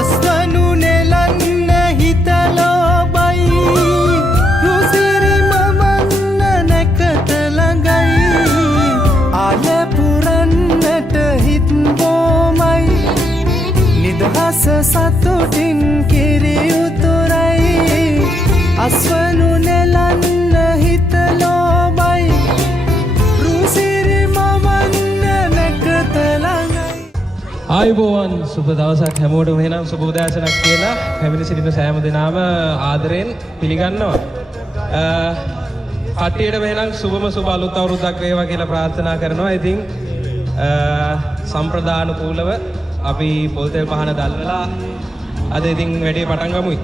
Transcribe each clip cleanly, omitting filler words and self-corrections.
අස්වනු නෙලන්න හිතලෝබයි රුසිරි මමන්න නැකත ළඟයි ආලපුරන්නට හිත් බෝමයි නිදහස සතුටින් කිරි උතුරයි අස්වනු නෙලන්න හිතලෝබයි රුසිරි මමන්න නැකත ළඟයි. ආයුබෝවන් සුබ දවසක් හැමෝටම එහෙනම් සුබ උදෑසනක් කියලා පැමිණ සිටින සෑම දෙනාම ආදරෙන් පිළිගන්නවා. කට්ටියට එහෙනම් සුබම සුබ අලුත් අවුරුද්දක් වේවා කියලා ප්‍රාර්ථනා කරනවා. ඉතින් සම්ප්‍රදානුකූලව අපි පොල් තෙල් පහන දැල්වලා අද ඉතින් වැඩේ පටන් ගමුයි.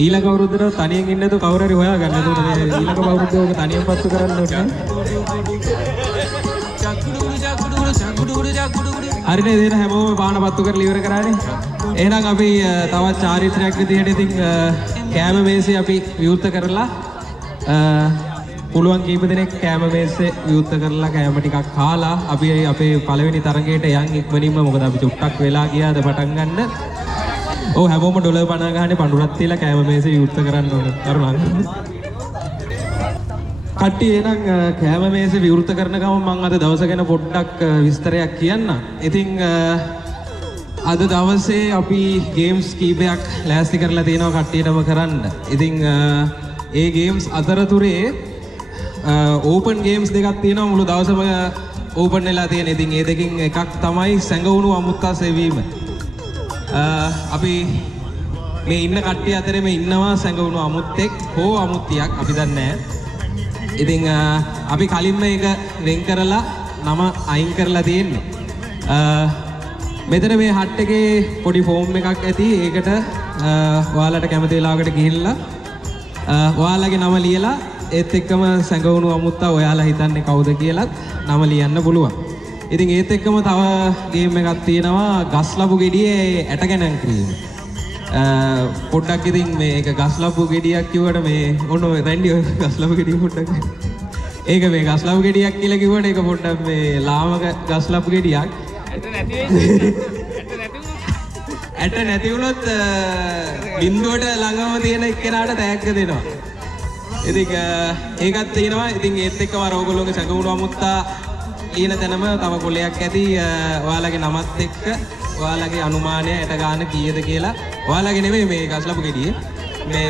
ඊළඟ අවුරුද්දට තනියෙන් ඉන්නද කවුරු හරි හොයාගන්න. එතකොට මේ ඊළඟ අවුරුද්දේ ඔක තනියෙන් පත්තු කරන්න ඕනේ. හරිනේ දෙන හැමෝම බාන පත්තු කරලා ඉවර කරානේ. එහෙනම් අපි තවත් චාරිත්‍රාක් විදිහට ඉතින් කෑම මේසේ අපි විවෘත කරලා පුළුවන් කීප දෙනෙක් කෑම මේසේ විවෘත කරලා කෑම ටිකක් කාලා අපි අපේ පළවෙනි තරඟයට යන් ඉක්මනින්ම මොකද අපි චුට්ටක් වෙලා ගියාද පටන් ගන්න. ඔව් හැමෝම ඩොලර් 50 ගහන්නේ පඳුරක් තියලා කෑම මේසේ විවෘත කරන්න ඕන කරුණාකරලා. කට්ටිය එහෙනම් කෑම මේසේ විවෘත කරන ගමන් මම අද දවස ගැන පොඩ්ඩක් විස්තරයක් කියන්න. ඉතින් අද දවසේ අපි ගේම්ස් කීපයක් ලෑස්ති කරලා තියෙනවා කට්ටියටම කරන්න. ඉතින් ඒ ගේම්ස් අතරතුරේ ඕපන් ගේම්ස් දෙකක් තියෙනවා මුළු දවසම ඕපන් වෙලා තියෙන. ඉතින් ඒ දෙකෙන් එකක් තමයි සැඟවුණු අමුත්තා සෙවීම. අපි මේ ඉන්න කට්ටිය අතරේ මේ ඉන්නවා සැඟවුණු අමුත්තෙක් හෝ අමුත්තියක් අපි දන්නේ නැහැ. ඉතින් අපි කලින්ම මේක වෙන් කරලා නම අයින් කරලා තියෙන්නේ. මෙතන මේ හට් එකේ පොඩි ෆෝම් එකක් ඇති. ඒකට ඔයාලට කැමති වෙලාවකට ගිහිල්ලා ඔයාලගේ නම ලියලා ඒත් එක්කම සැඟවුණු අමුත්තා ඔයාලා හිතන්නේ කවුද කියලාත් නම ලියන්න පුළුවන්. ඉතින් ඒත් එක්කම තව ගේම් එකක් තියෙනවා ගස්ලබු ගෙඩියේ ඇට ගණන් කිරීම. පොඩ්ඩක් ඉතින් මේක ගස්ලබු ගෙඩියක් කිව්වට මේ ඔන්න රැන්ඩි ගස්ලබු ගෙඩිය පොඩ්ඩක් ඒක මේ ගස්ලබු ගෙඩියක් කියලා කිව්වට ඒක පොඩ්ඩක් මේ ලාමක ගස්ලබු ගෙඩියක්. ඇට නැති වුණොත් බින්දුවට ළඟම තියෙන එක්කෙනාට තෑග්ග දෙනවා. ඉතින් ඒකත් තියෙනවා. ඉතින් ඒත් එක්කම අර ඕගොල්ලෝගේ සැඟවුණු අමුත්තා ලියන තැනම තව කොලයක් ඇති. ඔයාලගේ නමත් එක්ක ඔයාලගේ අනුමානය ඇට ගන්න කීයද කියලා. ඔයාලගේ නෙමෙයි මේ ගස්ලබු ගෙඩියේ මේ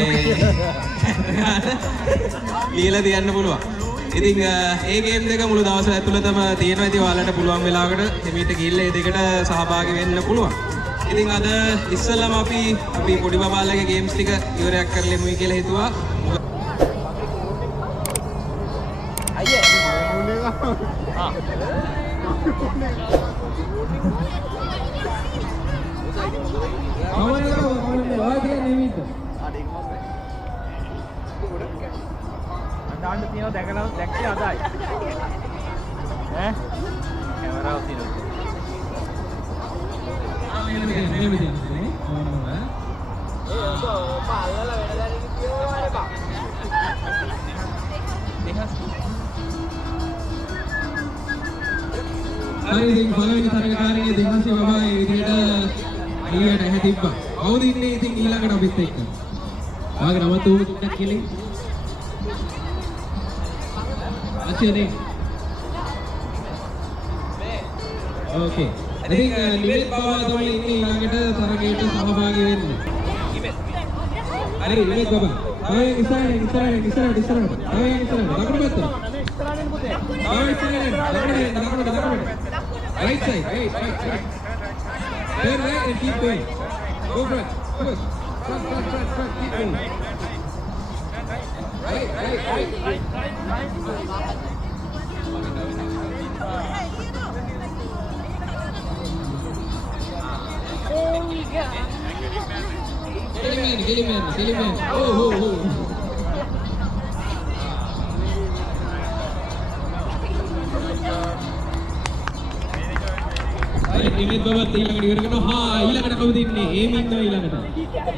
ලියලා තියන්න පුළුවන්. ඉතින් ඒ ගේම් දෙක මුළු දවස ඇතුළතම තියෙනවා. ඉතින් ඔයාලට පුළුවන් වෙලාවකට හිමීට ගිහිල්ලා මේ දෙකට සහභාගී වෙන්න පුළුවන්. ඉතින් අද ඉස්සෙල්ලාම අපි පොඩි බබාලගේ ගේම්ස් ටික ඉවරයක් කරලෙමුයි කියලා හිතුවා. දාන්න තියෙනවා දැකලා දැක්කේ අදයි ඈ කැමරාව තියෙනවා මේ හරි ඉතින් පළවෙනි තරගකාරිණිය දෙහාසිය බබා ඒ විදිහට ඊයට ඇහැ තිබ්බා. කවුද ඉන්නේ ඉතින් ඊළඟට අපිත් එක්ක? ආගේ නම තුමු ටිකක් කියලා. අච්චනේ. ඕකේ. ඉතින් නිවෙත් බබා තමයි ඉන්නේ ඊළඟට තරගයට සහභාගී වෙන්නේ. හරි නිවෙත් බබා. ඉස්සරහට. දකුණු පැත්තට. Right side, right. Turn right and keep going. Go front. Front, keep going. Right. Silly man. Oh. Image babat ඊළඟට ඉවර කරනවා. ඊළඟට කවුද ඉන්නේ? එමි ඉන්නවා ඊළඟට.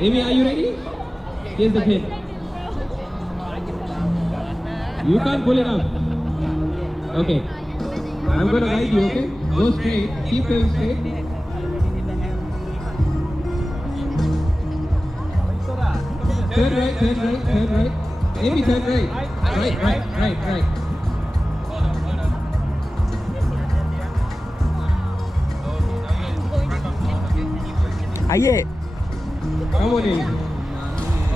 එමි are you ready? Here's the pen. You can't pull it up. Okay. I'm going to guide you, okay? Go straight. Keep going straight. Turn right. Amy, turn right. Right. අයියේ Come on in.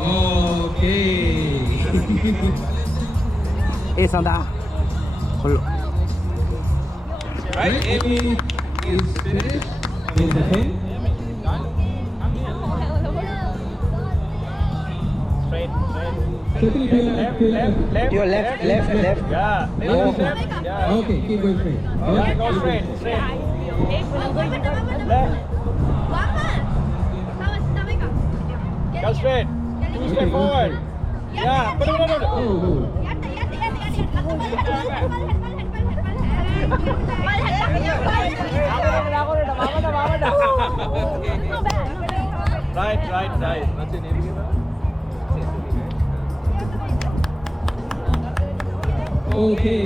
Okay. ඒ සඳහා කොල්ලෝ Right, Amy is finished. In the pen. Straight. Quickly to your left. left Yeah. Okay, keep going straight. Okay, go straight. Left. Go straight. 2 step forward. Yeah. Put it. Oh. Right. Okay,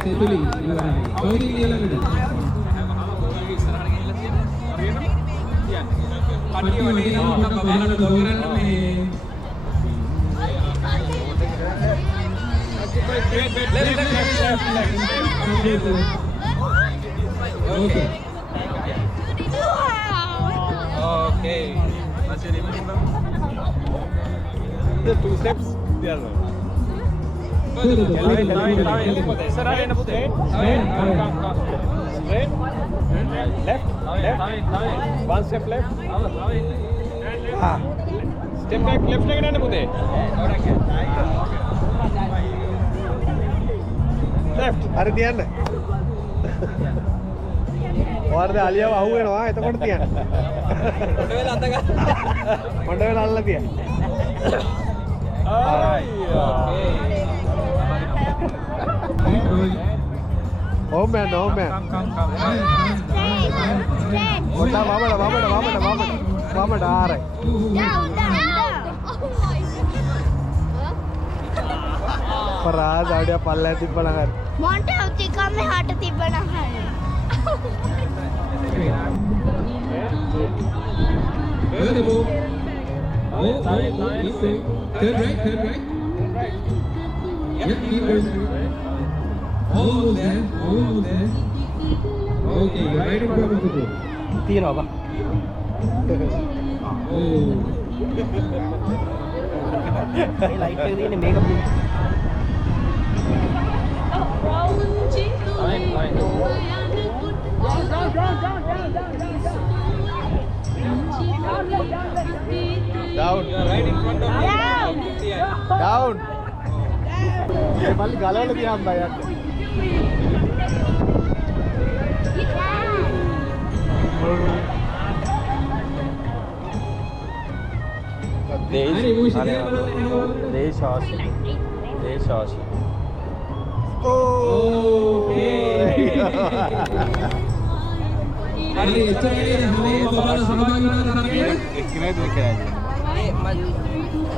Setuli, you are right. Kawudi ඊළඟට. කට්ටිය වටිනවා බලන්න දොරන්න මේ Okay. The 2 steps. The other one. Straight. Left. 1 step left. Step back left leg යන්න පුතේ. Left. හරි තියන්න. ඔයාලද අලියව අහු වෙනවා එතකොට තියන්න. මොඩ වෙලා අල්ලලා තියන්න. Oh man. Wala wamada are. Parad adia palla tibbana har. Monte hotti kamme hata tibbana har. Good move. Turn right. Yep, keep going. Almost there. Okay, you're right in front of the door. තියනවා බා. Oh. මේ light එක තියෙන්නේ මේක blue. Down. Right in front of you. Down. ඒ මල්ලි ගලවලා තියන්න බයත්. දේශාසි. හරි එච්චරනේ හැමෝම බබාලා සහභාගී වුණාද තරගයට? එක්කනේ දුක කරන්නේ.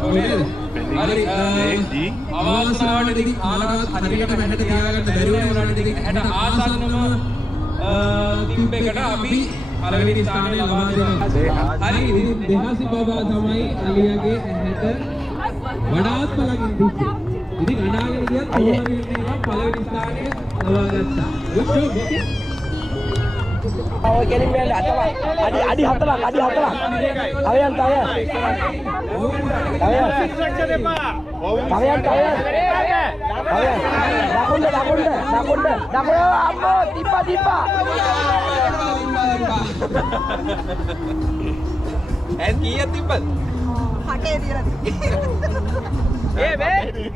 හරි අවස්ථාවට ඉතින් කාලකවත් හරියට මැඩට තියාගන්න බැරි වුණා උනාට ඉතින් 60 ආසන්නම ටීම් එකට අපි පළවෙනි ස්ථානය ලබා දෙනවා. හරි ඉතින් දෙහාසි බබා තමයි අලියාගේ ඇහැට වඩාත් බලකින් දුන්නේ. ඉතින් අනාගෙන ගියත් කොහොමද ඉන්නේ පළවෙනි ස්ථානය ලබා ගත්තා. good job okay. Awak kirim dia adi hatalah. Tawayan. Tawayan. Dakunda. Apa? Tipa. කීයක් තිබ්බද? හටේ තියලා ඒ වේ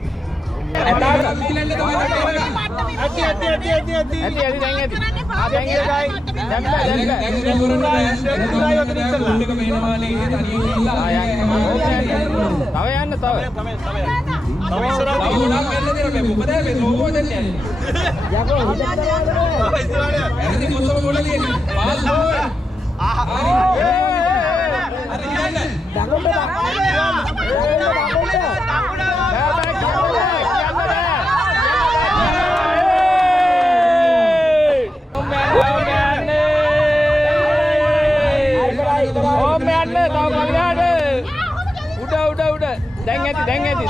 දැන් ඇති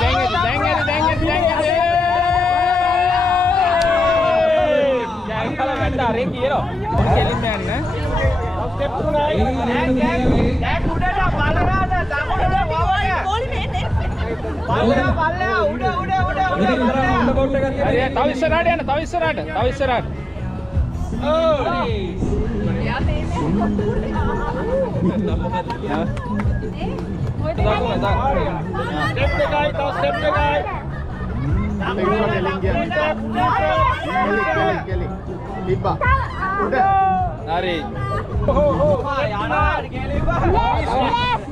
ජයකල වැට අරේ කියනවා කෙලින්ම යන්න ස්ටෙප් තුනයි දැන් උඩට බලරාද දකුණට වවය ගෝලි නේ පල්ලෙහා උඩ බෝට් එක හරි තව ඉස්සරහට යන්න තව ඉස්සරහට Step dekay. Iba. Udah. Lari.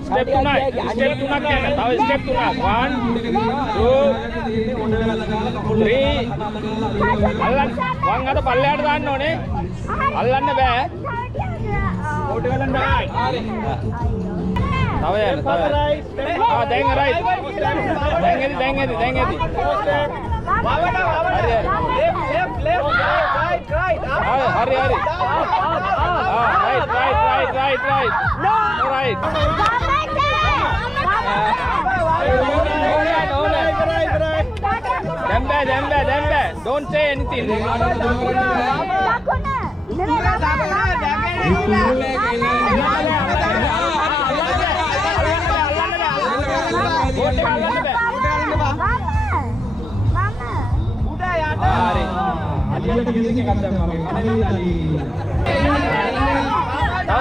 Step tunak ya. Tahu step tunak. 1, 2, 3. Allan. Wang ada පල්ලෙහාට දාන්න ඕනේ. අල්ලන්න බෑ. පොඩි ගලන්න බෑ. තව යන්න දැන් රයිට් දැන් ඇති හරි right don't say anything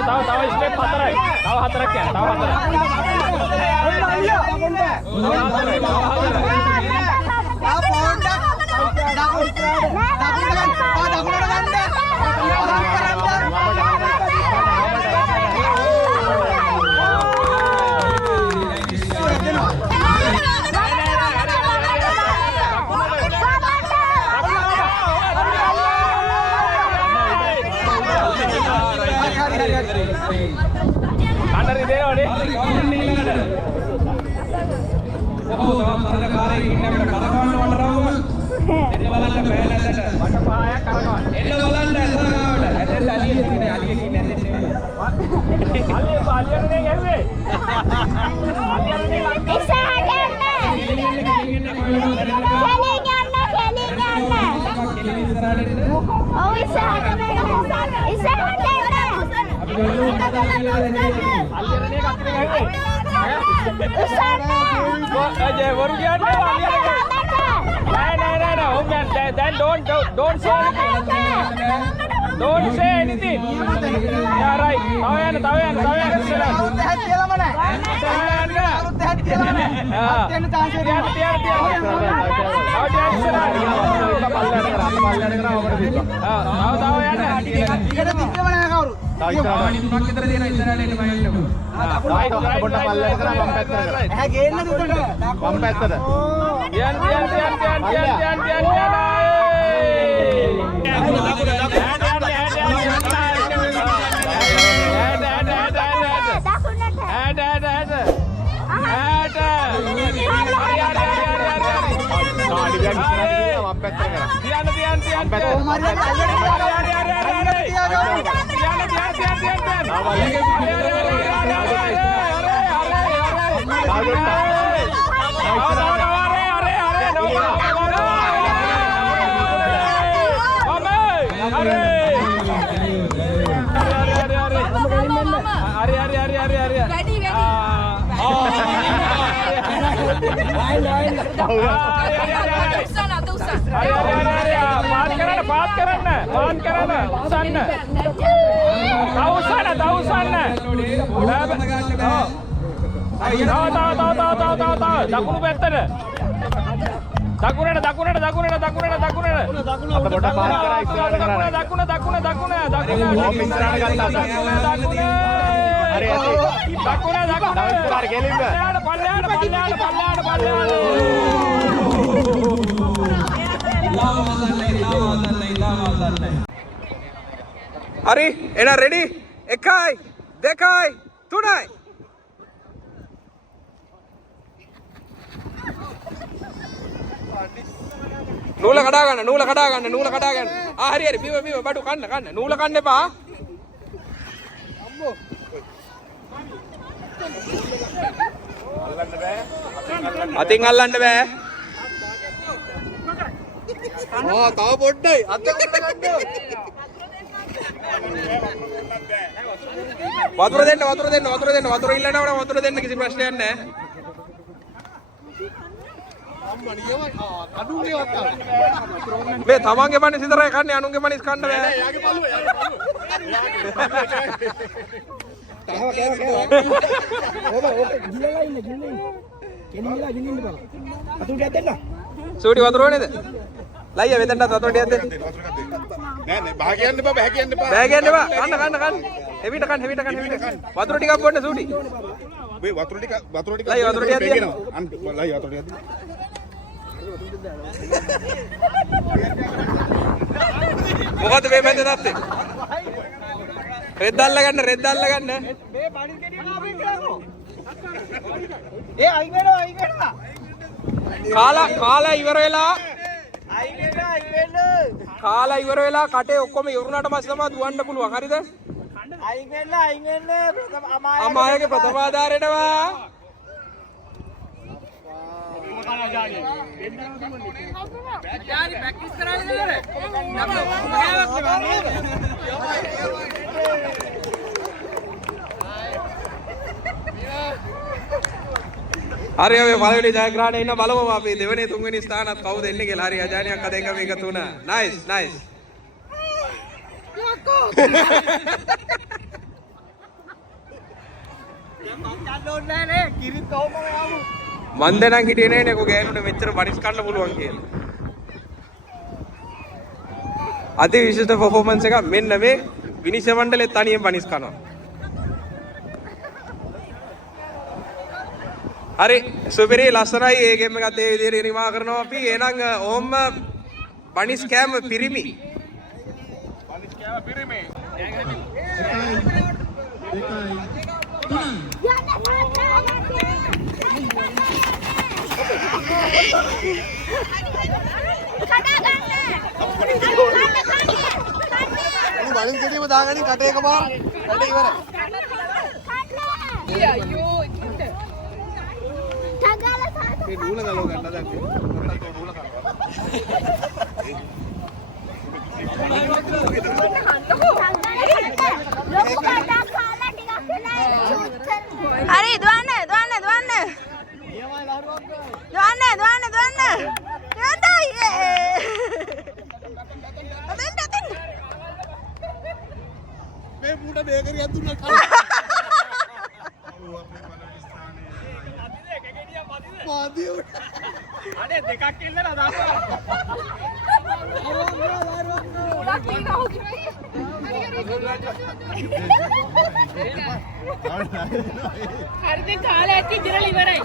tahu step 4 tahu 4 ya tahu don't say anything yeah right tahu ya හරි එහෙනම් රෙඩි 1යි 2යි 3යි නූල කඩා ගන්න හරි බිම බඩු කන්න නූල කන්න එපා අතින් අල්ලන්න බෑ තව පොඩ්ඩයි අත ගන්න වතුර ඉල්ලනවා වතුර දෙන්න කිසි ප්‍රශ්නයක් නැහැ මේ තමන්ගේ මනිස් විතරයි කන්නේ අනුන්ගේ මනිස් කන්න බෑ සූටි වතුර ඕනේද ලයියා මෙතනට වතුර ටිකක් දෙන්න නෑ බහ කියන්න එපා බහ කියන්න එපා කන්න හෙවිට කන්න වතුර ටිකක් බොන්න සූටි මේ වතුර ටික ලයි වතුර ටිකක් දෙන්න ලයි වතුර ටිකක් දෙන්න මොකද මේ මැද නැත්තේ රෙද්ද අල්ලගන්න මේ බණින් ගෙඩිය කාපේ කරමු අයින් වෙනවා කාලා ඉවර වෙලා කටේ ඔක්කොම ඉවරුණාට පස්සේ තමයි දුවන්න පුළුවන් හරිද අයින් වෙන්න අමායගේ ප්‍රථම ආධාරයටවා ප්‍රැක්ටිස් කරන්නේ හරි අපි පළවෙනි ජයග්‍රහණය ඉන්න බලමු අපි දෙවෙනි තුන්වෙනි ස්ථානත් කවුද එන්නේ කියලා. හරි අජානියක් අද එකම එක තුන. නයිස්. මන් දැනන් හිටියේ නෑ නේ කො ගෑනුට මෙච්චර බනිස් කන්න පුළුවන් කියලා. අති විශිෂ්ට පර්ෆෝමන්ස් එකක් මෙන්න මේ විනිශ්චය මණ්ඩලෙත් තනියෙන් බනිස් කනවා. හරි සුපිරි ලස්සනයි ඒ ගේම් එකත් ඒ විදිහට නිමා කරනවා අපි. එහෙනම් ඕම්ම බනිස් කෑම පිරිමි. බලින් කෙටිම දාගනින් කටේ එකපාර කටේ ඉවරයි. අයියෝ මේ නූල ගලව ගන්න දැන් මේ නූල හරි දුවන්න මේ පුඩ බේකරියක් දුන්නා අනේ දෙකක් එල්ලලා දාන්න. හරිද කාලේ ඇටි ඉතිරලා ඉවරයි.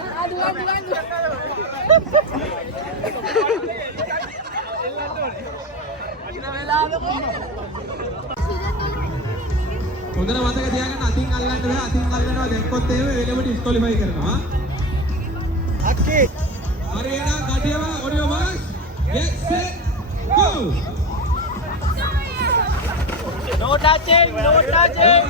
හොඳට මතක තියාගන්න අතින් අල්ලන්න බෑ. අතින් අල්ලනවා දැක්කොත් එහෙම වෙලෙම ඩිස්ක්වොලිෆයි කරනවා. අක්කේ හරි එහෙනම් කටියම ඔඩියෝ marks get set No touching, no touching.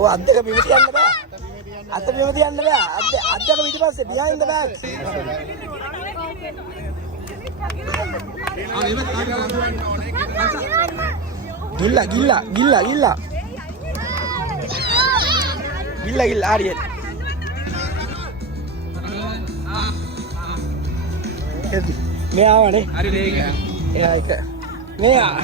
Oh, අද්දක බිමට යන්න බෑ. අත බිමට යන්න බෑ. අද්දක පිටිපස්සේ behind the back. ගිල්ලා ආරියෙත්. මේ ආවනේ. හරි මේක. එයා එක. මෙයා.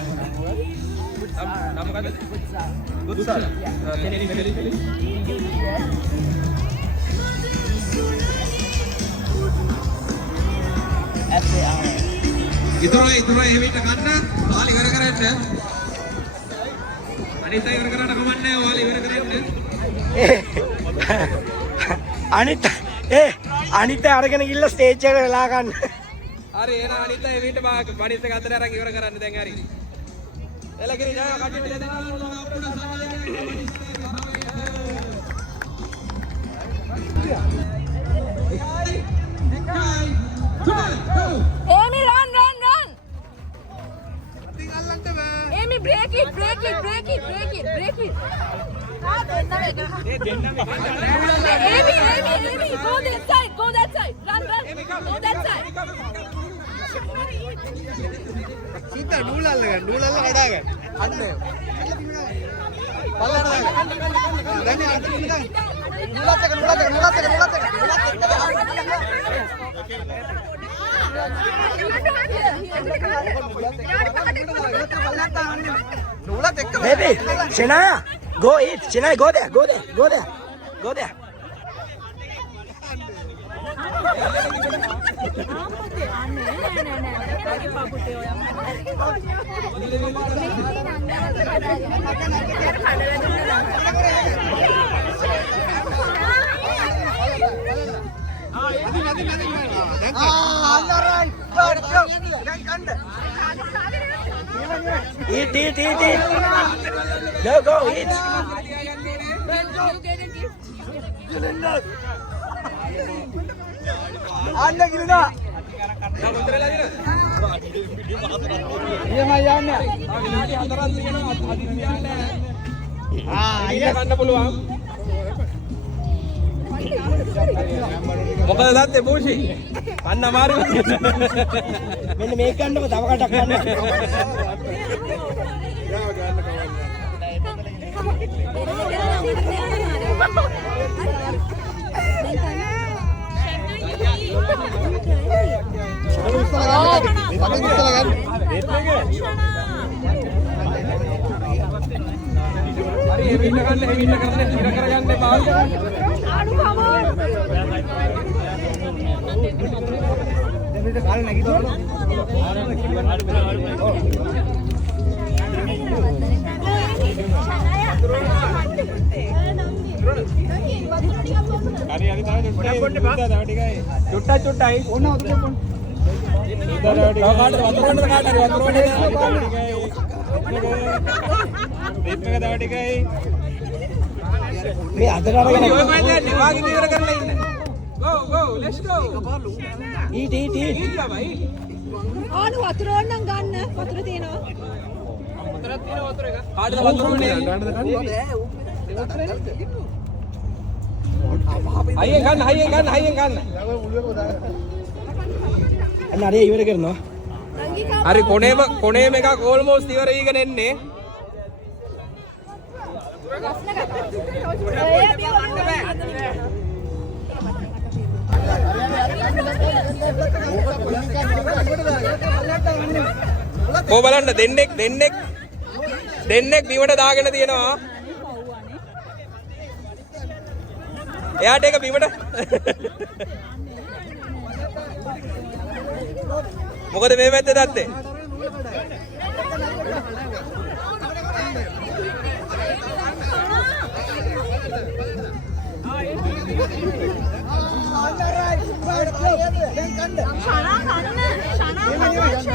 ඉතුරුයි එහෙමිට ගන්න. වාලි ඉවර කරන්න. අනිත් අය ඉවර කරාට කමන්නේ වාලි ඉවර කරන්න. අනිත් අරගෙන ගිල්ල ස්ටේජ් එකට වෙලා ගන්න. හරි එහෙනම් අනිත් අය එහෙමිට බඩිස් එක අතට අරන් ඉවර කරන්න දැන් හරි. එලකිරි ජය කටියට දෙනවා අපුණ Amy, run! Amy, break it! Amy, go that side! Run! Go that side! සුද්දා නූලල්ල කඩාගෙන අන්න පල්ලට දැන් අන්ත නූලත් එක Baby, Shania, go eat. Shania, go there. Eat. Go, eat. Anda gila. Iya mayanya. iya ගන්න පුළුවන්. මොකද දත්තේ බෝෂි? අන්න අමාරු. මෙන්න මේක ගන්නකො තව කටක් ගන්න. චුට්ටයි ඕන වතුර පොන්න. මේ අතර අරගෙන ඔය මයිලන්නේ වාගේ ඉවර කරලා ඉන්න. go let's go. eat. ආනු වතුර ඕනනම් ගන්න. වතුර තියෙනවා. වතුරක් තියෙනවා වතුර එක. කාටද වතුර උනේ? හයියෙන් ගන්න. අන්න අර ඉවර කරනවා. හරි කොනේම එකක් ඕල්මෝස්ට් ඉවර වීගෙන එන්නේ. කො බලන්න දෙන්නෙක් බිමට දාගෙන තියෙනවා. එයාට එක බිමට. මොකද මේ පැත්තේ දැත්තේ?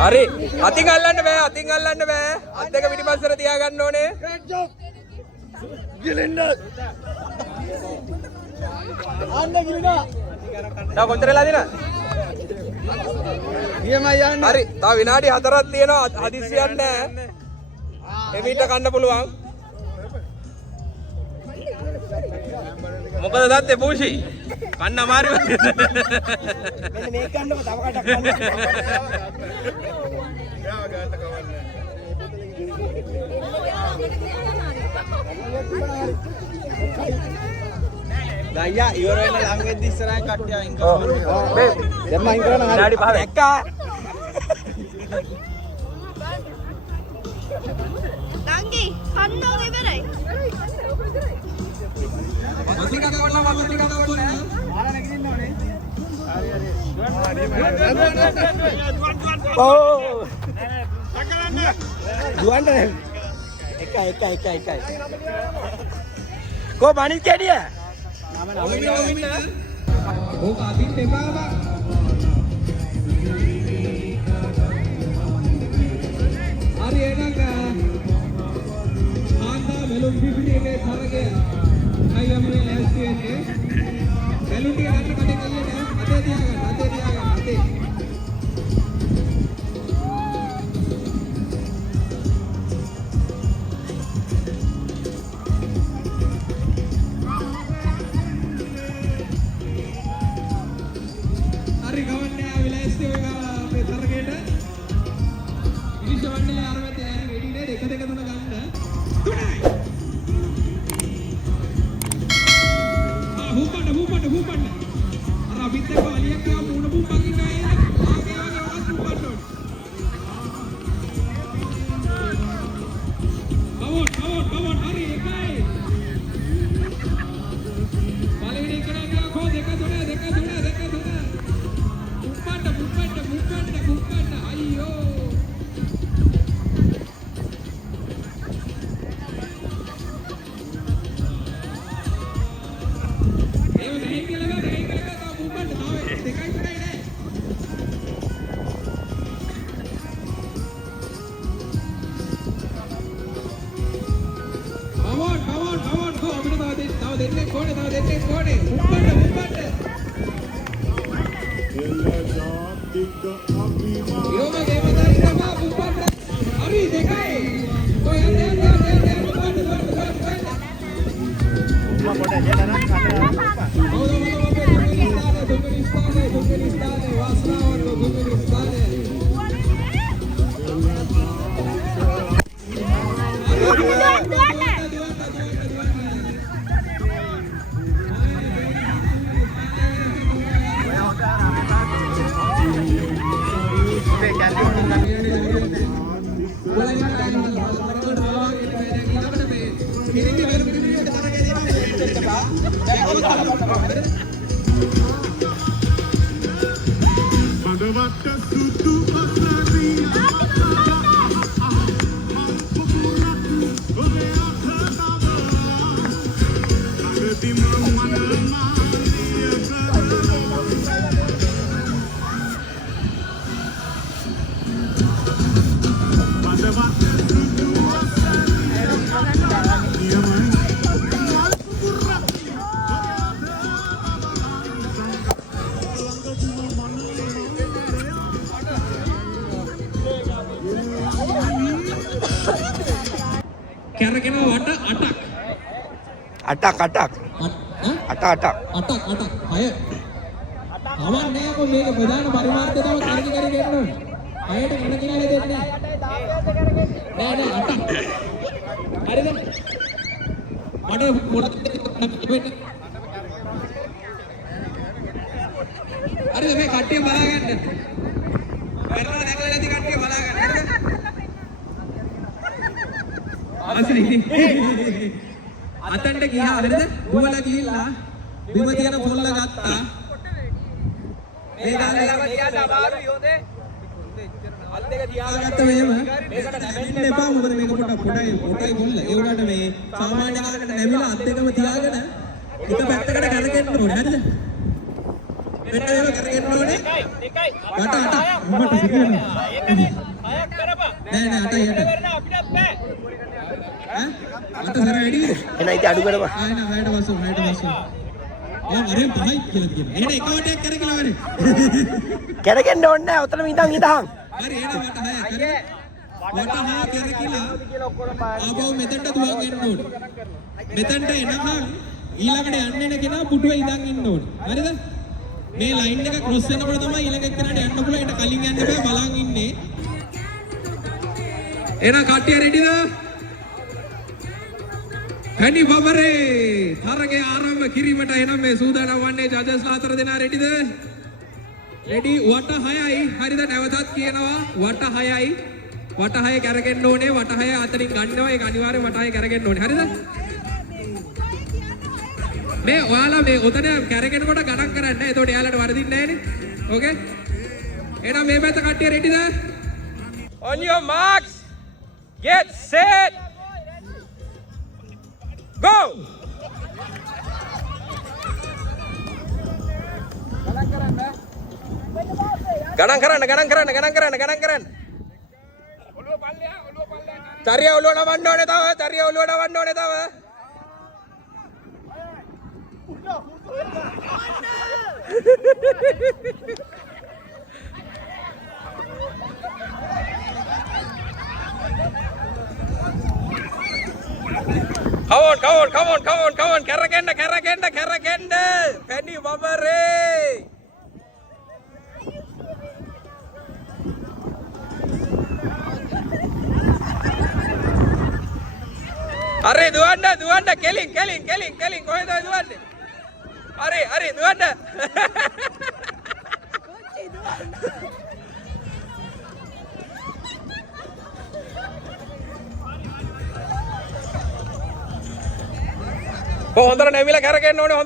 හරි අතින් අල්ලන්න බෑ අත් දෙක පිටිපස්සට තියාගන්න ඕනේ. තව කොච්චර වෙලා දිනවද? හරි තව විනාඩි 4ක් තියෙනවා. හදිස්සියක් නැහැ. එමිට කන්න පුළුවන්. මොකද දත්තේ පූෂි කන්න අමාරු. මෙන්න මේක ගන්නකො තව කටක් ගන්න. දයියා ඉවර වෙන ලඟ වෙද්දි ඉස්සරහින් කට්ටිය අයින් කරනවා. දැන් මයින් කරනවා. විනාඩි 5 එක්කා. නංගි කන්නෝ ඉවරයි. එකයි. කො බණිත් කැඩිය? ඕක අදින්න එපා බා. හරි එහෙනම් ආන්දා මෙලොන් පිපිටේ තරගය අයියම මේ ලෑස්ති වෙන්නේ. මෙලොන් ටික ගන්න කඩේ කල්ලේ අතේ තියාගන්න. හරි ගවන්නේ ආවි ලෑස්ති වෙලා මේ තරගයට. ඉනිෂ වන්නේ ආරමතේ ඇරි වෙඩි නේද 1 2 3 ගන්න. 3යි. හුපන්න. අර අපිත් එක්ක අලියක් ගා මුණ පුම්පන් ඉන්නේ ආගේ වගේ වගත් පුම්පන්න ඕනේ. කවෝන් හරි එකයි. පළවෙනි එක නෑ කෝ දෙක තුන. පුම්පන්න අයියෝ. අටක් අය අවන්නේ කො මේක ප්‍රධාන පරිමාර්ථය තමයි කරගෙන දෙන්න ඕනේ. අයට මොන කියලා දෙන්නේ නෑ අටක්. හරිද? මට පොඩක් වෙන්න. හරිද මේ කට්ටිය බලාගන්න. කරලා දැකලා නැති කට්ටිය බලාගන්න. හරිද? අතන්ට ගියා හරිද? දුවලා ගිහිල්ලා බිම තියෙන පොල්ල ගත්තා. මේ ගාලා තියාද අමාරුයි හොදේ. අත් දෙක තියාගත්ත මෙහෙම මේකට නැමෙන්න එපා. මොකද මේක පොටයි පොල්ල. ඒ උඩට මේ සාමාන්‍ය කාලකට නැමිලා අත් දෙකම තියාගෙන එක පැත්තකට කරගෙන ඕනේ. හරිද? මෙන්න ඒක කරගෙන ඕනේ. එකයි. මට ඒකනේ. හයක් කරපන්. නෑ අටයි අපිටත් බෑ. අත සර වැඩිද? එන ඉතින් අඩු කරපන්. ආයෙ හයට වසු. ඔය වරෙන් පහයි කියලා කියනවා. එහෙනම් එක වටයක් කරගෙන වරේ. කරගෙන්න ඕනේ නැහැ. ඔතනම ඉඳන් ඉඳහන්. හරි එහෙනම් වට හය කරගෙන. වට හය කරකිලා ආපහු මෙතනට දුවන් එන්න ඕනේ. මෙතනට එනකම් ඊළඟට යන්න එන කෙනා පුටුවේ ඉඳන් ඉන්න ඕනේ. හරිද? මේ ලයින් එක ක්‍රොස් වෙනකොට තමයි ඊළඟ එක්කනට යන්න පුළුවන්. ඊට කලින් යන්න බෑ බලන් ඉන්නේ. එහෙනම් කට්ටිය රෙඩිද? පැණි බබරේ තරගේ ආරම්භ කිරීමට එනම් මේ සූදානම් වන්නේ ජජස්ලා 4 දෙනා රෙඩිද? රෙඩි වට 6යි. හරිද? නැවතත් කියනවා වට 6යි. වට 6 කරගෙන ඕනේ. වට 6 අතරින් ගන්නවා. ඒක අනිවාර්යෙන් වට 6 කරගෙන ඕනේ. හරිද? මේ ඔයාලා මේ උතන කරගෙනකොට ගණන් කරන්න. එතකොට එයාලට වරදින්නේ නැහැනේ. ඕකේ? එහෙනම් මේ පැත්ත කට්ටිය රෙඩිද? On your marks. Get set. Go! ගණන් කරන්න. ඔළුව පල්ලෙහා. චරිය ඔළුව නවන්න ඕනේ තව. Come on. Keragenda. Penny Babare. Are duanda. Killing. Kohedo duanda. Are duanda. හොඳට නැමිලා කරගෙන ඕනේ.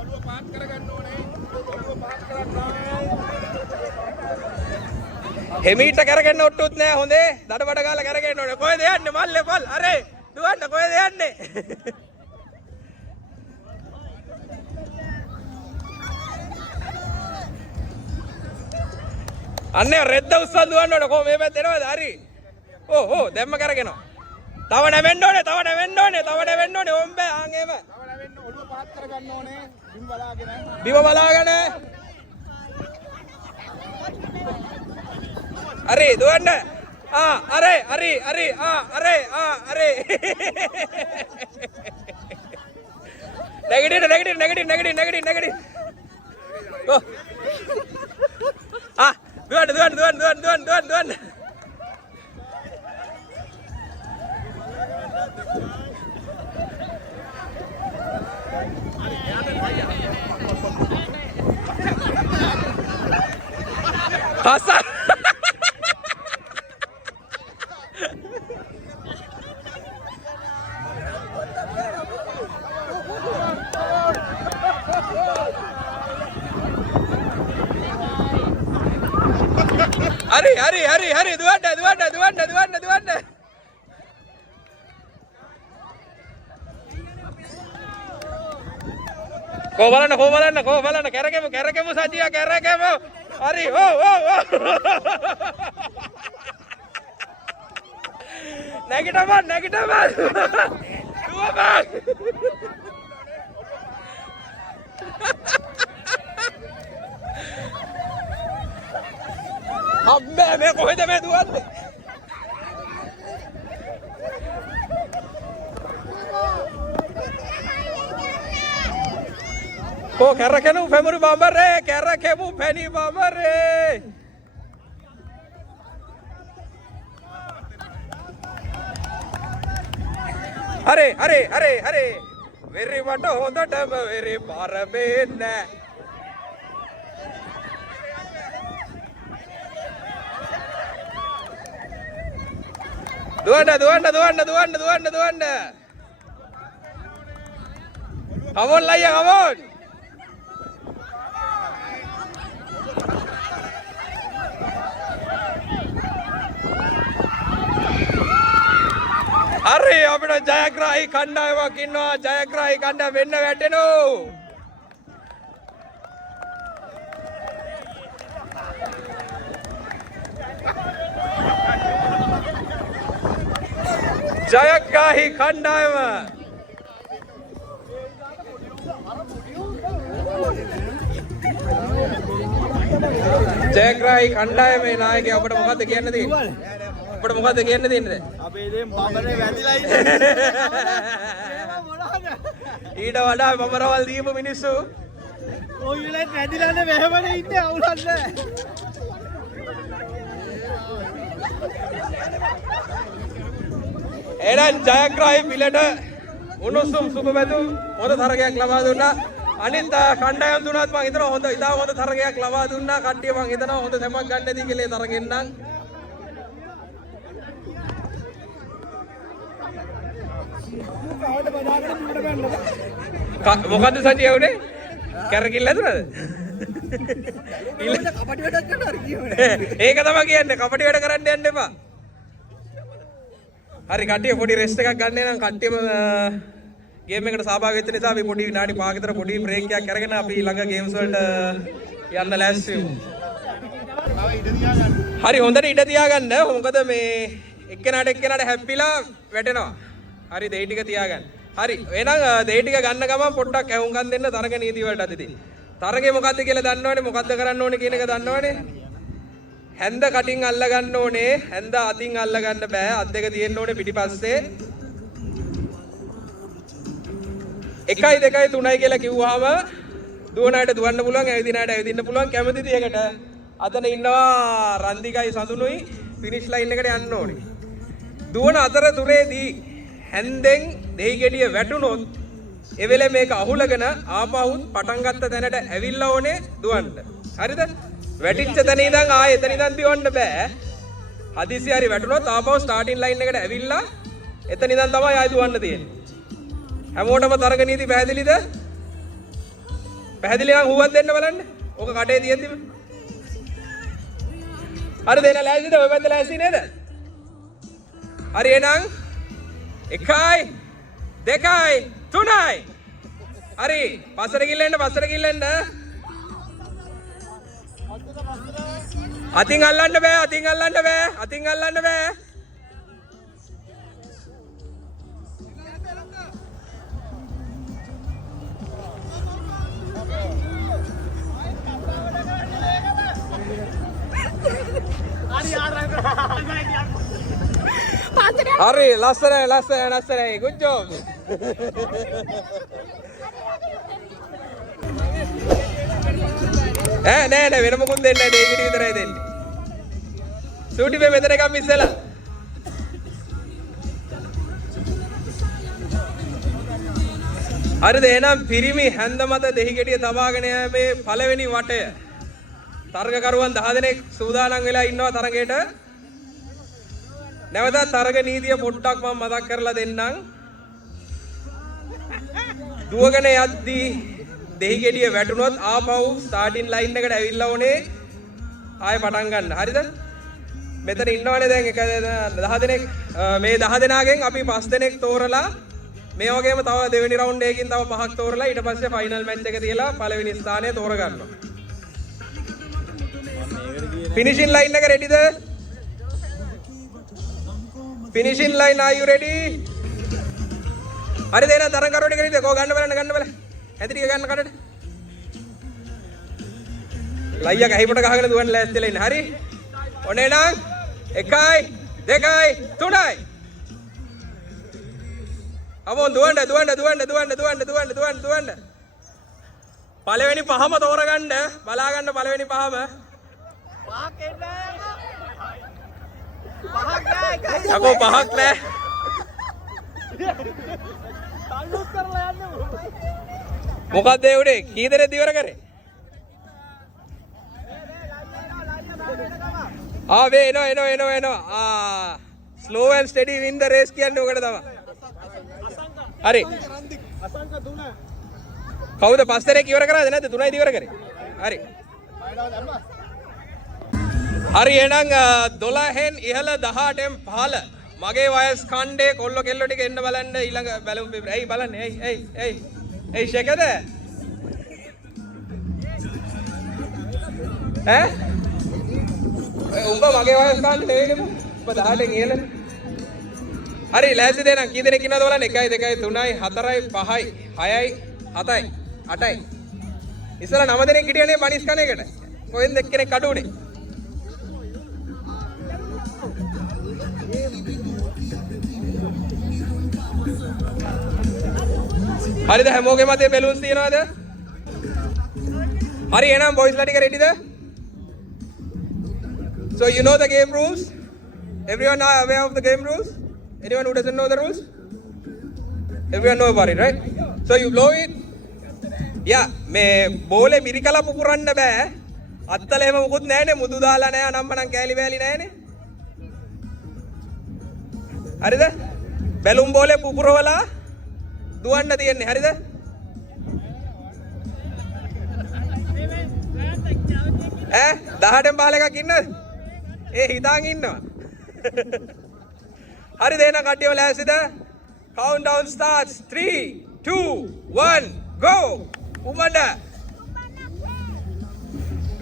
ඔළුව පාත් කරගන්න ඕනේ. හෙමීට කරගෙන ඔට්ටුත් නෑ හොඳේ. දඩබඩ ගාලා කරගෙන ඕනේ. කොහෙද යන්නේ මල්ලේ පල්? අරේ දුවන්න කොහෙද යන්නේ? අන්නේ රෙද්ද උස්සන් දුවන්න ඕනේ. කොහොම මේ පැත්තේ එනවද? හරි. ඕ දැම්ම කරගෙනවා. තව නැවෙන්න ඕනේ. ඔම්බේ ආන් එහෙම. තව නැවෙන්න ඔළුව පහත් කරගන්න ඕනේ. බිම බලාගෙන. හරි දුවන්න. අරේ. නැගිටින්න. Go. දුවන්න. Pasar. Hari, duanda. Kau balana, keragemu saja, keragemu. Hari, Naik teman. Dua bang. मैं कोई दे मैं दुआ दे को kerra kenu family bomber re kerra kemu penny bomber re හරි වෙරි මට හොඳටම වෙරි පරබෙන්න දුවන්න come on Laya come on හරි අපිට ජයග්‍රාහී කණ්ඩායමක් ඉන්නවා ජයග්‍රාහී කණ්ඩායම වෙන්න වැටෙනෝ ජයග්‍රාහී කණ්ඩායම ජයග්‍රාහී කණ්ඩායමේ නායකයා අපිට මොකද්ද කියන්න තියෙන්නේ අපිට මොකද්ද කියන්න තියෙන්නේ අපේ ඉතින් බබරේ වැදිලා ඉන්නේ ඊට වඩා බබරවල් දීපු මිනිස්සු කොයි වෙලෙත් වැදිලානේ මෙහෙමනේ ඉන්නේ අවුලක් නැහැ එහෙනම් ජයග්‍රාහී පිළට උණුසුම් සුබ පැතුම් හොඳ තරගයක් ලබා දුන්නා අනිත් කණ්ඩායම් තුනත් මම හිතනවා හොඳ ඉතාල හොඳ තරගයක් ලබා දුන්නා කට්ටිය මම හිතනවා හොඳ සමක් ගන්න ඇති කියලා ඒ තරගෙන් නම් මොකද්ද සතිය උනේ කැරකිල්ල ඇතුළද කපටි වැඩක් කරනවා කියවනේ ඒක තමයි කියන්නේ කපටි වැඩ කරන්න යන්න එපා හරි කට්ටිය පොඩි රෙස්ට් එකක් ගන්න නම් කට්ටියම ගේම් එකට සහභාගී වෙච්ච නිසා අපි පොඩි විනාඩි 5ක විතර පොඩි බ්‍රේක් එකක් අරගෙන අපි ළඟ ගේම්ස් වලට යන්න ලෑස්ති වෙමු. හරි හොඳට ඉඩ තියාගන්න. මොකද මේ එක්කෙනාට හැප්පිලා වැටෙනවා. හරි දෙයි ටික තියාගන්න. හරි එහෙනම් දෙයි ටික ගන්න ගමන් පොඩ්ඩක් ඇහුම්කන් දෙන්න තරග නීති වලට අදිදී. තරගේ මොකද්ද කියලා දන්නවනේ මොකද්ද කරන්න ඕනේ කියන එක දන්නවනේ. හැන්ද කටින් අල්ල ගන්න ඕනේ හැන්ද අතින් අල්ල ගන්න බෑ අත් දෙක තියෙන්න ඕනේ පිටිපස්සේ 1 2 3 කියලා කිව්වහම දුවනාට දුවන්න පුළුවන් ඇවිදිනාට ඇවිදින්න පුළුවන් කැමති දියකට අතන ඉන්නවා රන්දිකයි සඳුනුයි ෆිනිෂ් ලයින් එකට යන්න ඕනේ දුවන අතරතුරේදී හැන්දෙන් දෙහි ගෙඩිය වැටුනොත් ඒ වෙලේ මේක අහුලගෙන ආපහු පටන් ගත්ත තැනට ඇවිල්ලා ඕනේ දුවන්න හරිද වැටිච්ච තැන ඉඳන් ආයෙ එතන ඉඳන් දිවන්න බෑ. හදිසි හරි වැටුනොත් ආපහු ස්ටාර්ටින් ලයින් එකට ඇවිල්ලා එතන ඉඳන් තමයි ආයෙ දුවන්න තියෙන්නේ. හැමෝටම තරග නීති පැහැදිලිද? පැහැදිලි නම් හුවක් දෙන්න බලන්න. ඕක කඩේ තියෙද්දිම. හරි දෙන්න ලෑස්තිද? ඔය පැත්ත ලෑස්ති නේද? හරි එහෙනම් 1 2 3යි. හරි පස්සට ගිල්ලෙන්න අතින් අල්ලන්න බෑ හරි ලස්සනයි good job නෑ වෙන මොකුත් දෙන්නේ නැහැ දෙයකට විතරයි දෙන්නේ. සූටි මේ මෙතන එකක් මිස්සලා. හරිද එහෙනම් පිරිමි හැන්ද මත දෙහි ගෙඩිය තබාගෙන යෑමේ පළවෙනි වටය. තරගකරුවන් 10 දෙනෙක් සූදානම් වෙලා ඉන්නවා තරගයට. නැවතත් තරග නීතිය පොඩ්ඩක් මම මතක් කරලා දෙන්නම්. දුවගෙන යද්දී දෙහි ගෙඩිය වැටුනොත් ආපහු ස්ටාර්ටින් ලයින් එකට ඇවිල්ලා ඕනේ ආයෙ පටන් ගන්න. හරිද? මෙතන ඉන්නවනේ දැන් 10 දෙනෙක් මේ 10 දෙනාගෙන් අපි 5 දෙනෙක් තෝරලා මේ වගේම තව දෙවෙනි රවුන්ඩ් එකකින් තව 5ක් තෝරලා ඊට පස්සේ ෆයිනල් මැච් එක තියලා පළවෙනි ස්ථානය තෝරගන්නවා. ෆිනිෂින් ලයින් එක රෙඩිද? Finishing line are you ready? හරිද එහෙනම් තරඟ කරුවෝ ටික නේද? කෝ ගන්න බලන්න. හැදිරිය ගන්න කඩට. ලයියා ගහිපොට ගහගෙන දුවන්න ලෑස්තිලා ඉන්න. හරි? ඔන්න එහෙනම් 1 2 3යි. අවොන් දුවන්න. පළවෙනි පහම තෝරගන්න. බලා ගන්න පළවෙනි පහම. පහක් නෑ. මොකක්ද ඒ උඩේ කී දෙනෙක් ඉවර කරේ? වේ එනවා. slow and steady win the race කියන්නේ ඔකට තමයි. හරි. කවුද පස් දෙනෙක් ඉවර කරාද නැද්ද? 3යි ඉවර කරේ. හරි. හරි එහෙනම් 12න් ඉහළ 18න් පහළ මගේ වයස් ඛණ්ඩේ කොල්ල කෙල්ල ටික එන්න බලන්න ඊළඟ බැලුම් පෙපර. ඇයි බලන්නේ? ඇයි ෂෙකද? උඹ මගේ වයස් ඛණ්ඩේ නෙවෙයිද? උඹ 18න් ඉහළනේ. හරි ලෑස්ති දෙන්න කී දෙනෙක් ඉන්නවද බලන්න? 1 2 3 4 5 6 7 8යි. ඉස්සලා 9 දෙනෙක් හිටියනේ බනිස් කන එකට. කොහෙන්ද එක්කෙනෙක් අඩු උනේ? හරිද හැමෝගේ මතේ බැලුන්ස් තියනවද? හරි එහෙනම් බොයිස්ලා ටික රෙඩිද? So you know the game rules? Everyone are aware of the game rules? Anyone who doesn't know the rules? Everyone know about it, right? So you blow it. Yeah, මේ බෝලේ මිරිකලා පුපුරන්න බෑ. අත්තල එහෙම මුකුත් නැහැනේ. මුදු දාලා නැහැ. අනම්මනම් කෑලි වෑලි නැහැනේ. හරිද? බැලුම් බෝලේ පුපුරවලා දුවන්න තියෙන්නේ. හරිද? ඈ 18න් බාල එකක් ඉන්නද? ඒ හිතාන් ඉන්නවා. හරිද එහෙනම් කට්ටියම ලෑස්තිද? Countdown starts 3 2 1 go. උඹඩ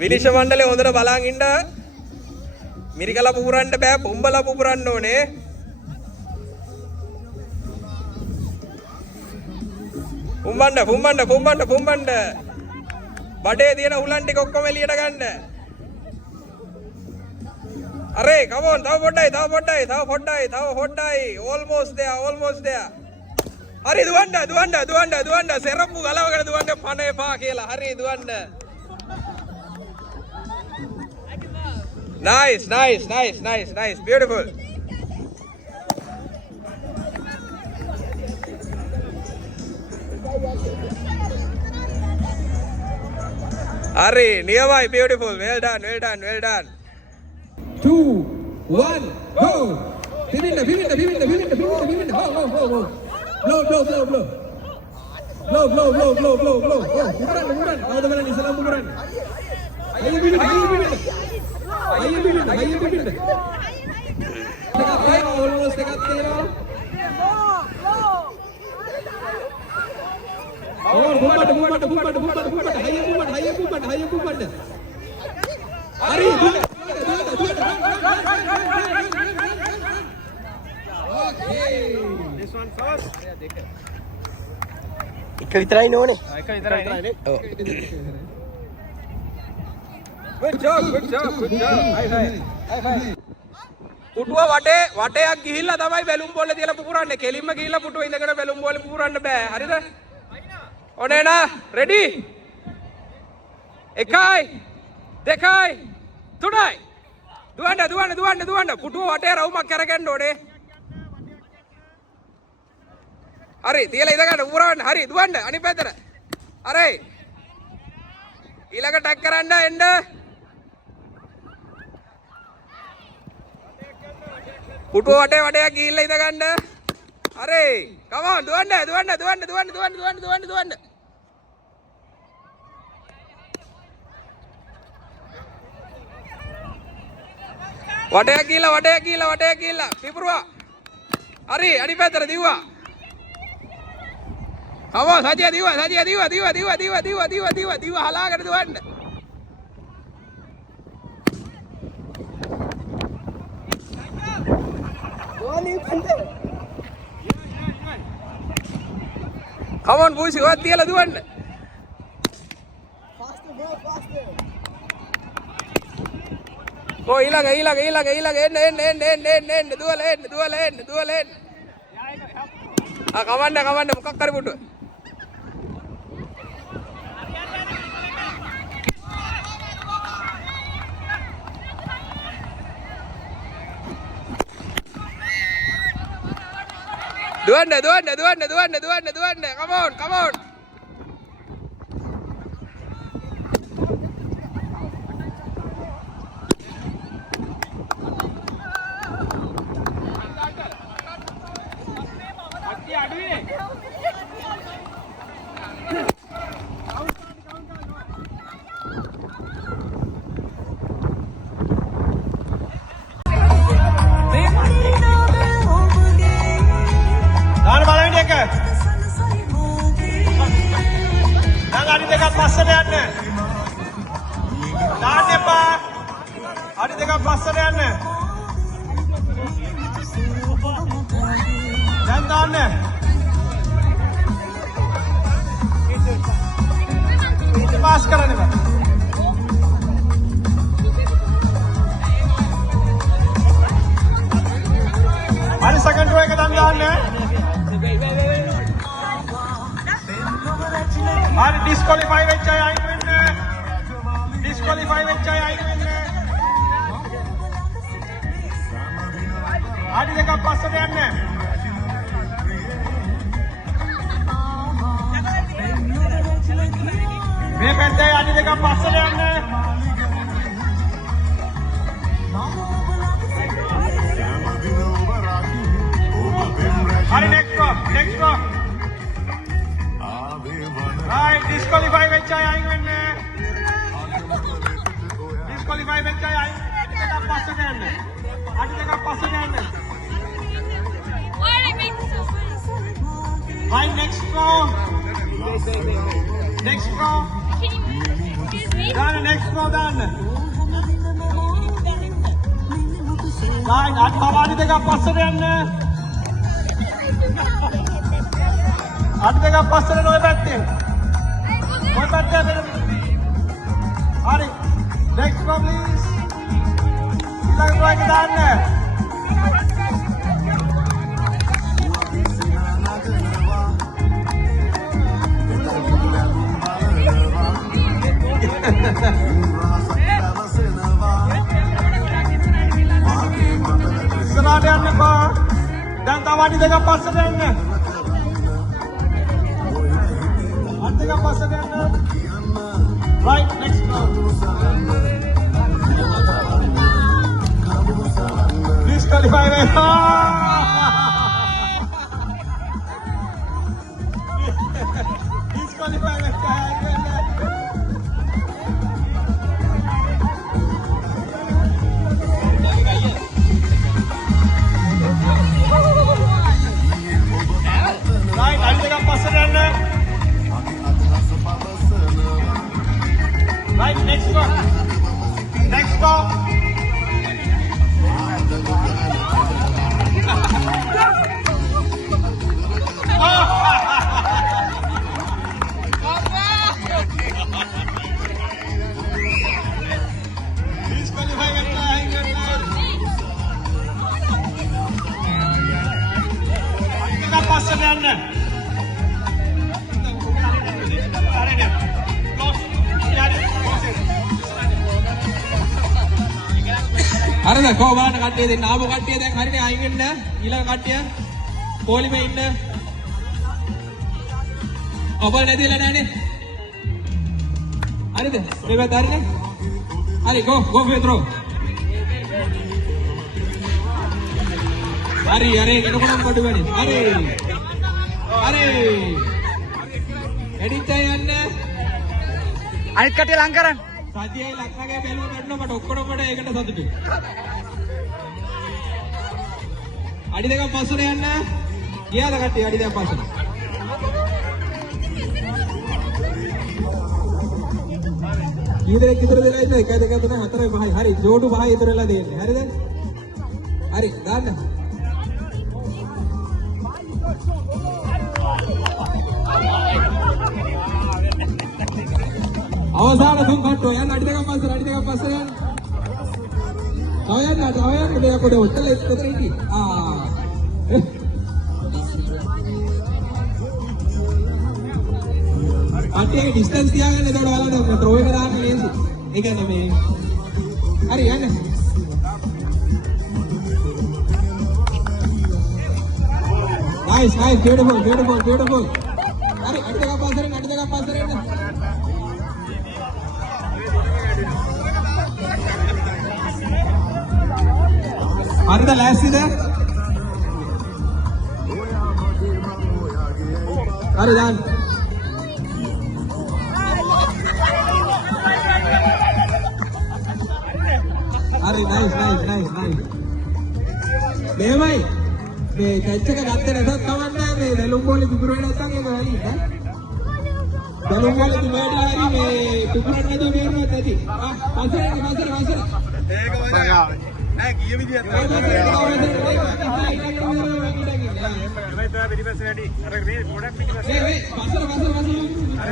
විනිශ්චය මණ්ඩලේ හොඳට බලන් ඉන්න. මිරිකලා පුපුරන්න බෑ. පොම්බලා පුපුරන්න ඕනේ. පුම්බන්න. බඩේ තියෙන උලන් ටික ඔක්කොම එළියට ගන්න. අරේ come on තව පොඩ්ඩයි. almost there. හරි දුවන්න. සෙරප්පු ගලවගෙන දුවන්න පණ එපා කියලා. හරි දුවන්න. Nice. Beautiful. Hurry, nearby, beautiful. Well done. 2, 1, go. Pivinda. Blow. Buburan. Ada mana ni salam buburan. Ayo pivinda. Almost dekat tira. Oh, bumbad. Hayo bumbad. Hari. Okay. This one first. එක විතරයි නෝනේ. එක විතරයිනේ. ඔව්. Good job. High. පුටුව වටයක් ගිහිල්ලා තමයි බැලුම් බෝලේ තියලා පුපුරන්නේ. කෙලින්ම ගිහිල්ලා පුටුව ඉඳගෙන බැලුම් බෝලේ පුපුරන්න බෑ. හරිද? ඔනේ නා රෙඩි 1 2 3 දුවන්න පුටුව වටේ රවුමක් කරගන්න ඕනේ. හරි තියලා ඉඳගන්න පුපුරන්න. හරි දුවන්න අනිත් පැත්තට. හරි ඊළඟ ටැග් කරන්න එන්න. පුටුව වටයක් ගිහිල්ලා ඉඳගන්න. හරි come on දුවන්න. වටයක් ගිහිල්ලා පිපුරුවා. හරි අනිත් පැත්තට දිව්වා. come on සජිය දිව්වා හලාගෙන දුවන්න. come on Busi ඔයත් තියලා දුවන්න. Oh ඊළඟ එන්න දුවලා එන්න. කවන්න මොකක් හරි පුටුව. දුවන්න. Come on. දාන්න බලන්න එක. දැන් අඩි දෙකක් පස්සට යන්න. දාන්න එපා. අඩි දෙකක් පස්සට යන්න. දැන් දාන්න. ඊට පාස් කරන්න බෑ. හරි සෙකන්ඩ් රෝ එක දැන් දාන්න. හරි ඩිස්ක්වොලිෆයි වෙච්ච අය අයින් වෙන්න. අඩි දෙකක් පස්සට යන්න. මේ පැත්තේ අඩි දෙකක් පස්සට යන්න. හරි next row. Right, disqualify වෙච්ච අය අයින් වෙන්න. disqualify වෙච්ච අය අයින් අඩි දෙකක් පස්සට යන්න. Right, next row. දාන්න next row දාන්න. Right, අඩි දෙකක් පස්සට යන්න. අඩි දෙකක් පස්සට නොය පැත්තේ. හරි. Next row please. ඊළඟ row එක දාන්න. ඉස්සරහට යන්න එපා. දැන් තව අඩි දෙකක් පස්සට යන්න. අඩි දෙකක් පස්සට යන්න. Right, next row. Disqualify වෙනවා. Disqualify වෙච්චා. Right, අඩි දෙකක් පස්සට යන්න. Right, next row. Disqualify වෙච්චා අයින් වෙන්න. අඩි දෙකක් පස්සට යන්න. හරිද කො බලන්න කට්ටිය දෙන්න ආපු කට්ටිය දැන් හරිනේ අයින් වෙන්න ඊළඟ කට්ටිය පොලිමේ ඉන්න ඔබල් නැතිලා නැහනේ හරිද මේ පැත්ත හරිනේ හරි go Pedro හරි එනකොටම කොට වෙන්නේ හරි එඩිට් යන්න අනිත් කට්ටිය ලං කරන්න. සතියයි ලක්නගේ බැලුව ගන්නවා මට ඔක්කොම ඒකට සතුටුයි. අඩි දෙකක් පස්සට යන්න. ගියාද කට්ටිය අඩි දෙකක් පස්සට. ඊදරෙක් ඉතර දෙලා ඉන්න 1 2 3 4 5 හරි ජෝඩු 5 ඉතර වෙලා දෙන්නේ. හරිද? හරි දාන්න. අවසාන තුන් කට්ටෝ යන්න අඩි දෙකක් පස්සට යන්න. තව යන්න දෙයක් උඩ ඔට්ටල එක්කතර හිටි. අටේ ඩිස්ටන්ස් තියාගන්න එතකොට බලන්න ත්‍රෝ එක දාන්න ලේසි. ඒ කියන්නේ මේ හරි යන්න. Nice, nice, beautiful, beautiful, beautiful. Hari, ada dekat pasar ini. Hari dah last ida. Hari dan. Hari nice. Memang. මේ කැච් එක ගත්තේ නැතත් කවන්නේ මේ බැලුම් බෝලේ පිපුරුවේ නැත්නම් ඒක වැලිද බැලුම් බෝලේ තුමේටලා හරි මේ පිපුරන්න නැතුව මේරුවත් ඇති පස්සට ඒක වරාවේ නෑ කීය විදියට තමයි තව පිටිපස්ස වැඩි අර මේ ගොඩක් පිටිපස්ස නේ පස්සට අර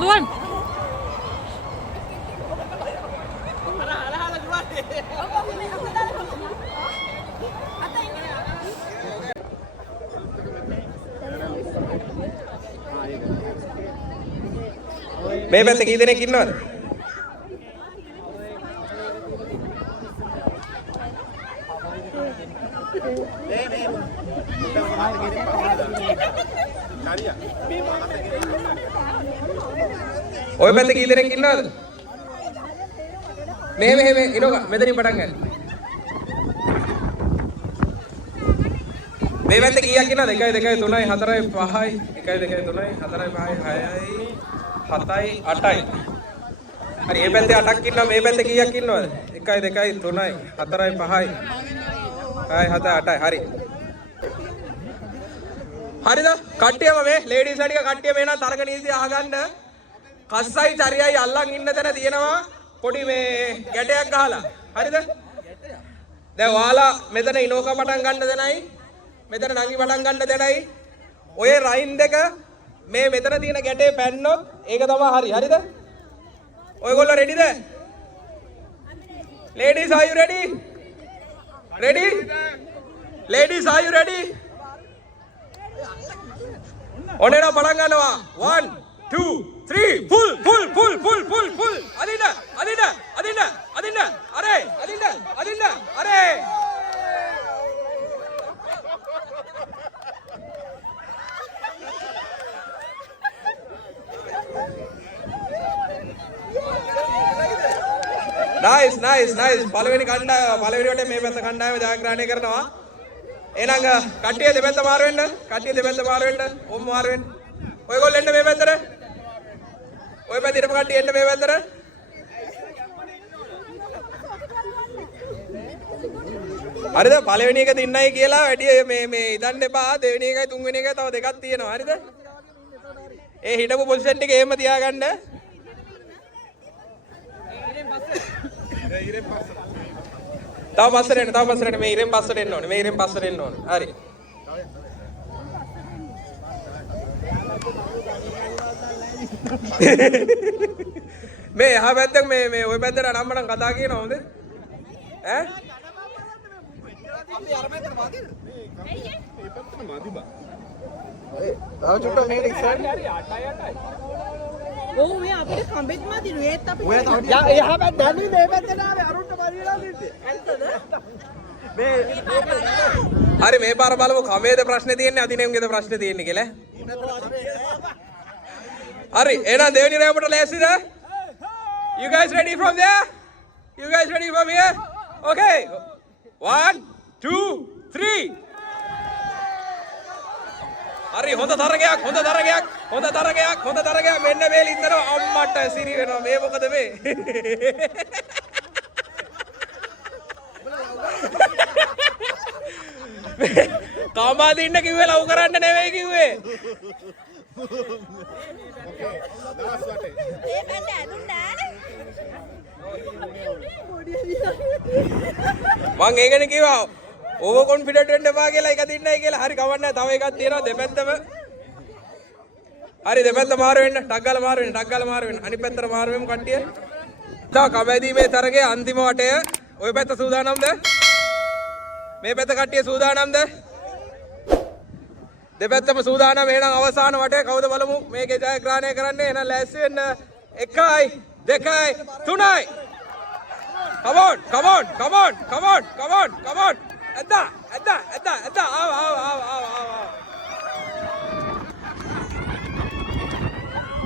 Duan. මේ පැත්තේ කී දෙනෙක් ඉන්නවද? ඔය පැත්තේ කී දෙනෙක් ඉන්නවද? මේ ඉනෝක මෙතනින් පටන් ගන්න. මේ පැත්තේ කීයක් ඉන්නවද? 1 2 3 4 5යි 1 2 3 4 5යි 6යි 7යි 8යි. හරි මේ පැත්තේ 8ක් ඉන්නවා මේ පැත්තේ කීයක් ඉන්නවද? 1 2 3යි 4යි 5යි 6යි 7යි 8යි. හරි. හරිද? කට්ටියම මේ ලේඩීස් ටික කට්ටිය මේ නම් තරග නීති අහගන්න. කස්සයි චරියයි අල්ලන් ඉන්න තැන තියෙනවා පොඩි මේ ගැටයක් ගහලා. හරිද? දැන් ඔයාලා මෙතන ඉනෝක පටන් ගන්න දෙනයි මෙතන නංගි පටන් ගන්න දෙනයි ඔය රයින් දෙක මේ මෙතන තියෙන ගැටේ පැන්නොත් ඒක තමයි හරි. හරිද? ඔයගොල්ලෝ රෙඩිද? Ladies, are you ready? Ready? Ladies, are you ready? ඔන්න පටන් ගන්නවා. 1 2 3 full. අදින්න. අරේ. අරේ. nice. පළවෙනි වටේ මේ පැත්ත කණ්ඩායම ජයග්‍රහණය කරනවා. එහෙනම් කට්ටිය දෙපැත්ත මාරු වෙන්න. ඔම් මාරු වෙන්න. ඔයගොල්ලෝ එන්න මේ පැත්තට. ඔය පැත්තේ ඉන්න කට්ටිය එන්න මේ පැත්තට. හරිද? පළවෙනි එක දින්නයි කියලා වැඩි මේ ඉදන්න එපා. දෙවෙනි එකයි තුන්වෙනි එකයි තව දෙකක් තියෙනවා. හරිද? ඒ හිටපු පොසිෂන් ටික එහෙම තියාගන්න. තව පස්සට එන්න මේ ඉරෙන් පස්සට එන්න ඕනේ. හරි. මේ එහා පැත්තෙන් මේ ওই පැත්තට අනම්මනම් කතා කියනවා හොඳ? ඈ? අපි අර පැත්තට මාදිද? මේ පැත්තට මාදි බා. ඒ තව චුට්ටක් මේකට ඉස්සරහින් හරි 8යි. ඔව් මේ අපිට කම්බෙත් මාදිලු ඒත් අපි එහා පැත්ත දැන්නේ මේ පැත්තට ආවේ අරුන්ට පරිවිලා දෙන්නේ. ඇත්තද? හරි මේ පාර බලමු කමේද ප්‍රශ්නේ තියෙන්නේ අදිනෙම්ගේද ප්‍රශ්නේ තියෙන්නේ කියලා. හරි එහෙනම් දෙවෙනි රැවුමට ලෑස්තිද? You guys ready from there? You guys ready from here? Okay. 1 2 3. හරි හොඳ තරගයක් මෙන්න මේ ලින්දර අම්මට සිරි වෙනවා මේ මොකද මේ? කාමාද ඉන්න කිව්වේ ලව් කරන්න නෙවෙයි කිව්වේ. මං ඒකනේ කිව්වා ඕවර් කොන්ෆිඩන්ට් වෙන්න එපා කියලා එක දින්නයි කියලා. හරි කවන්නේ නැහැ. තව එකක් තියෙනවා දෙපැත්තම. හරි දෙපැත්ත මාරු වෙන්න. ටක් ගාලා මාරු වෙන්න. ටක් ගාලා මාරු වෙන්න. අනිත් පැත්තට මාරු වෙමු කට්ටිය. තා කබැදීමේ තරගයේ අන්තිම වටය. ඔය පැත්ත සූදානම්ද? මේ පැත්ත කට්ටිය සූදානම්ද? දෙපැත්තම සූදානම්. එහෙනම් අවසාන වටේ කවුද බලමු මේකේ ජයග්‍රහණය කරන්නේ. එහෙනම් ලෑස්ති වෙන්න. 1යි 2යි 3යි. Come on, come on, come on, come on, come on, come on. Edda.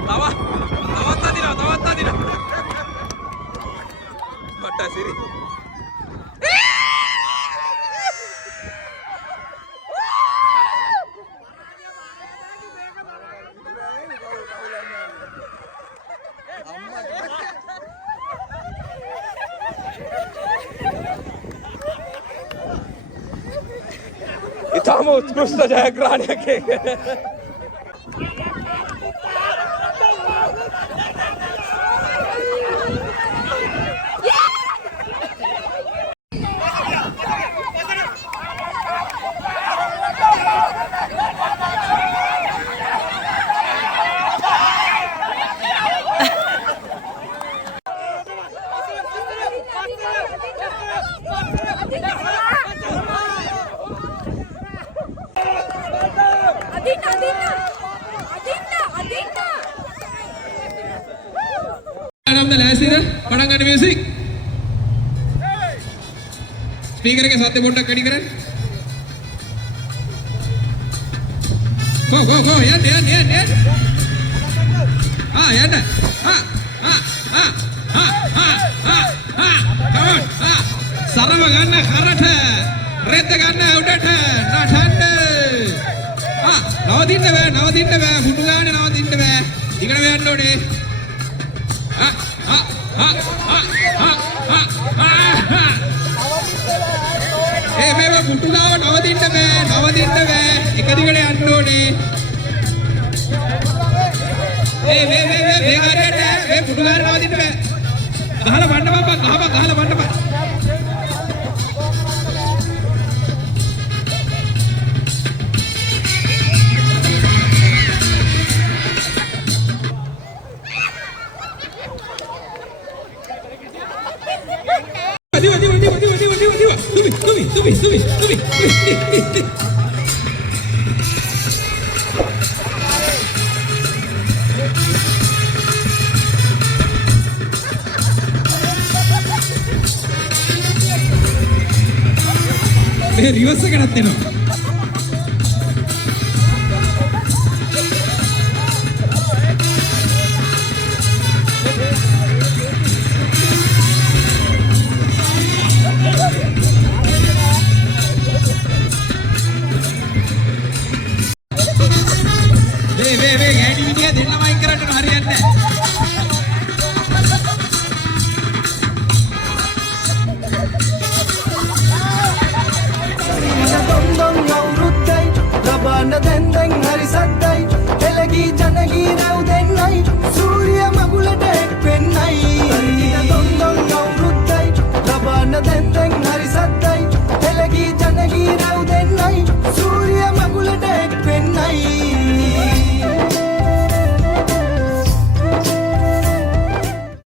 ආව. තවත් අදිනවා. මට සිරි. ඉතාම උත්කෘෂ්ඨ ජයග්‍රහණයක් ඒක. පටන් ගන්න මියුසික්. ස්පීකර් එකේ සද්ද පොඩ්ඩක් වැඩි කරන්න. go යන්න. යන්න. සරව ගන්න කරට. රෙද්ද ගන්න උඩට. නටන්න. නවතින්න බෑ. හුටු ගානේ නවතින්න බෑ. ඊකට වෙන්න ඕනේ. මේවා පුටු ගාව නවතින්න බෑ. එක දිගට යන්න ඕනේ. මේ හරියට මේ පුටු ගාව නවතින්න බෑ. ගහලා වන්න බබ්බා. ගහලා වන්න බා. Tubi. මේ රිවර්ස් එකකට දෙනවා. වේ ගෑණි විදිය දෙන්නමයි කරන්න හරියන්නේ නැහැ.